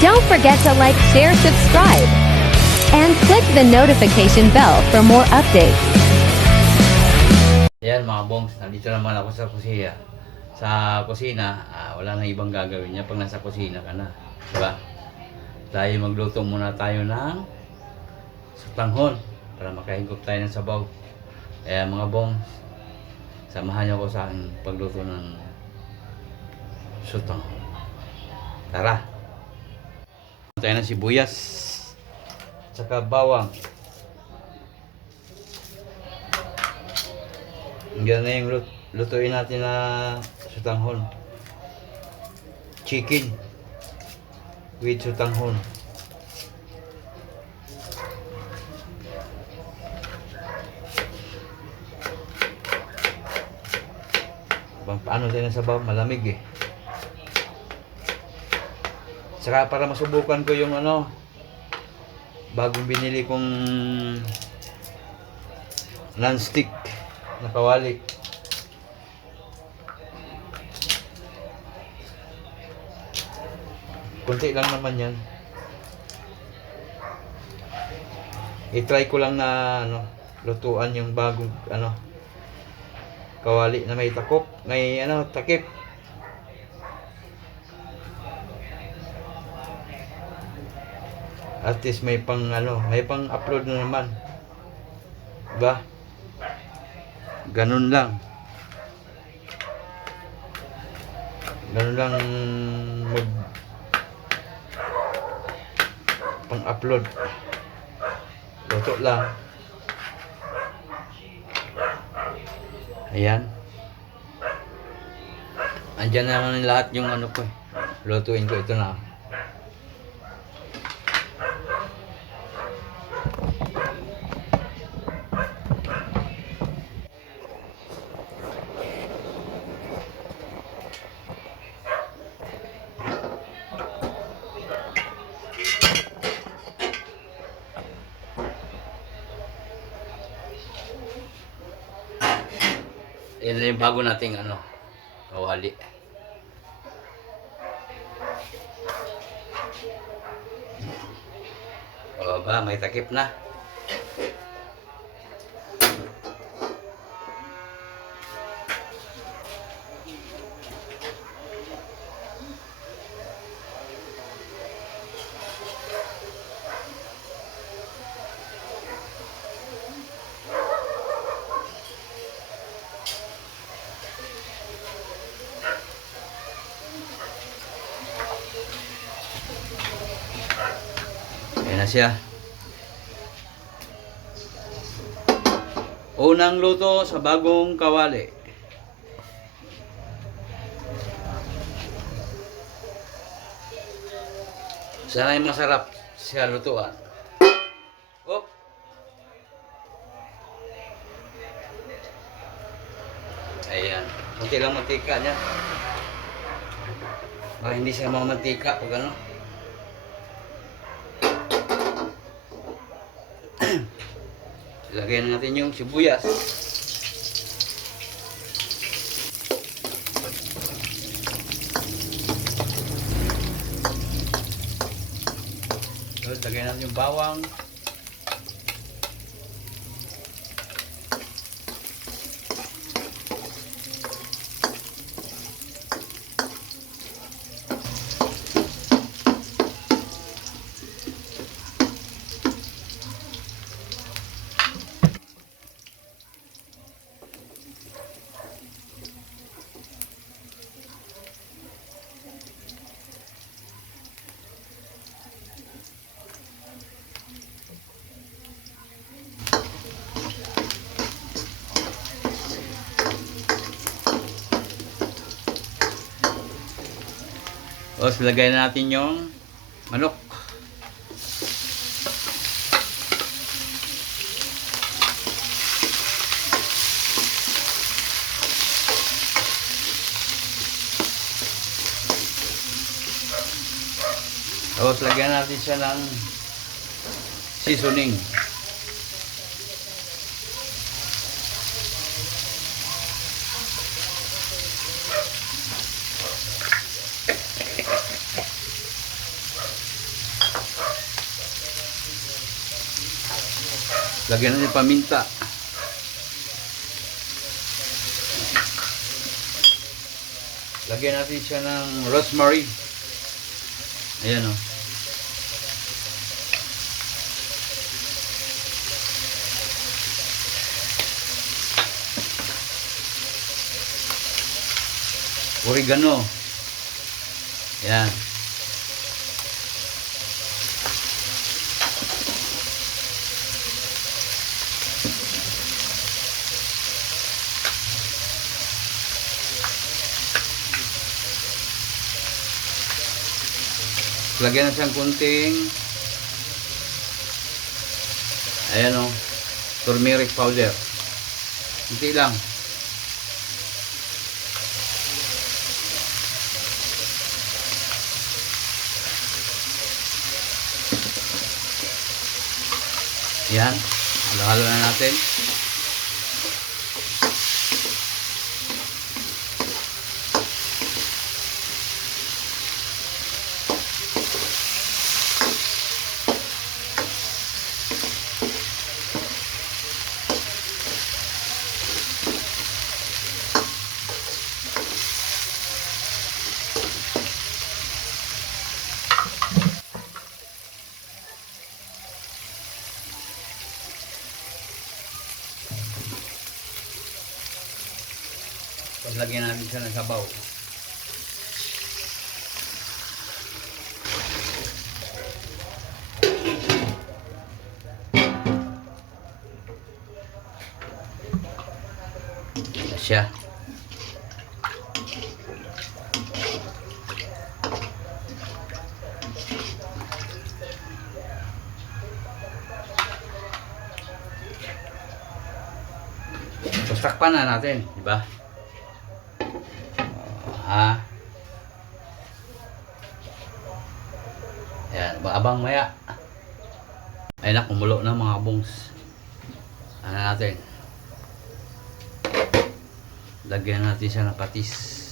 Don't forget to like, share, subscribe, and click the notification bell for more updates. Ayan mga bongs, nandito naman ako sa kusina. Sa kusina, ah, wala nang ibang gagawin niya pag nasa kusina ka na. Diba? Tayo magluto muna tayo ng sutanghon para makahigop tayo ng sabaw. Kaya mga bongs, samahan niyo ako sa aking pagluto ng sutanghon. Tara! Tayo ng sibuyas. Tsaka bawang. Yan na yung lut- lutuin natin na sutanghon. Chicken. With sutanghon. Paano din ang sabaw? Malamig eh. Saka para masubukan ko yung ano, bagong binili kong non-stick na kawali. Kunti lang naman yan. I-try ko lang na ano, lutuan yung bagong ano kawali na may takop, may ano, takip. At least may pang ano, may pang upload na naman. Diba? Ganun lang. Ganun lang mag pang-upload. Luto lang. Ayan. Andyan naman lahat yung ano ko eh. Lutuin ko ito na. Na yung bago nating ano, kawali. O ba, may takip na. Na siya. Unang luto sa bagong kawali. Sana yung masarap siya lutuan. Oh. Ayan. Kunti lang mantika niya. Baka hindi siya mga mantika pag ano. Lagyan natin yung sibuyas. Lagyan natin yung bawang. Tapos lagyan natin yung manok. Tapos lagyan natin siya ng seasoning. Lagyan natin paminta. Lagyan natin siya ng rosemary. Ayan o. Oregano. Ayan. Lagyan na siyang kunting ayan o turmeric powder. Kunti lang. Yan halo-halo na natin lagyan natin siya ng sabaw. Siya. Tapos takpan na natin, di ba? Ha? Ayan, abang maya. Ay na, kumulo na mga bungs. Ano natin? Lagyan natin siya ng patis.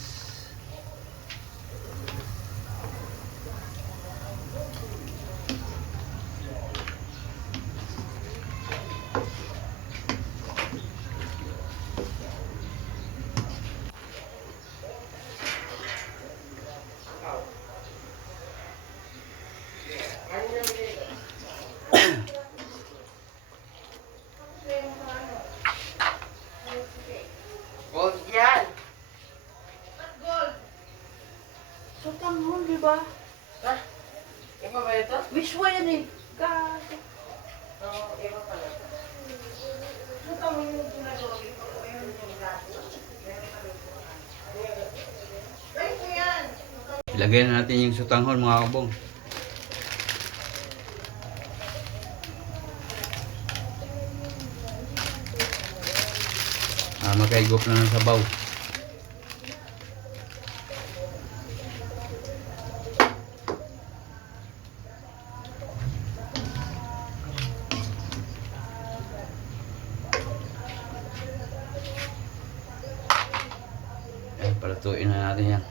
Gold yan. So, tanghon, di ba? Ha? Iba ba ito? Which one yan eh? Gago. Oo, iba pala. So, tanghon yung ginagawa ko. Ayun yung dati. Ay, ito yan. Ilagay na natin yung sutanghon mga kabong. Ah, makaigop na ng sabaw. Ayan, palatuin na natin yan.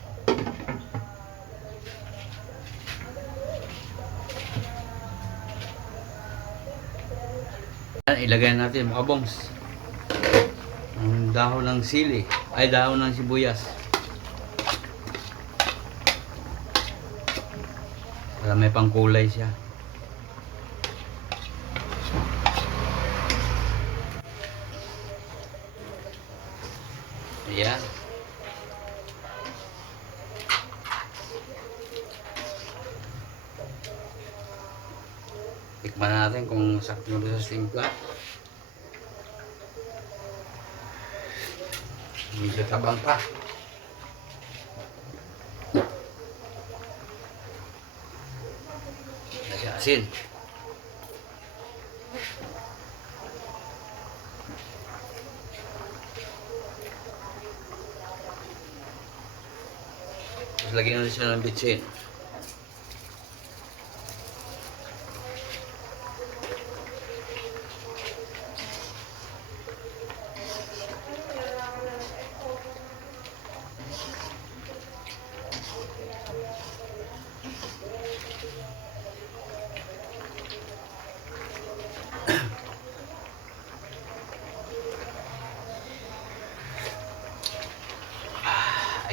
Yan, ilagay natin mga bongs. Ang dahon ng sili. Ay, dahon ng sibuyas. Para may pangkulay siya. Ayan. Tikman natin kung sakto na sa timpla. Medyo tabang pa. Nasa asin. Tapos lagyan natin siya ng bitsin.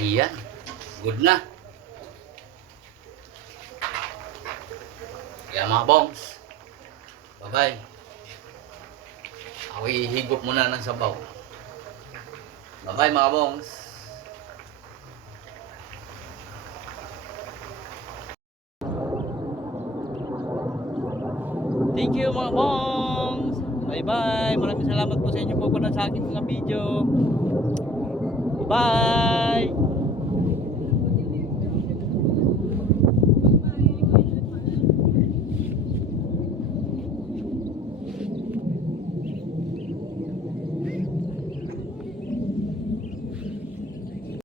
Ayan. Good na. Kaya mga bongs. Bye-bye. Ako ihigop muna ng sabaw. Bye-bye mga bongs. Thank you mga bongs. Bye-bye. Maraming salamat po sa inyo po sa aking mga video. Bye!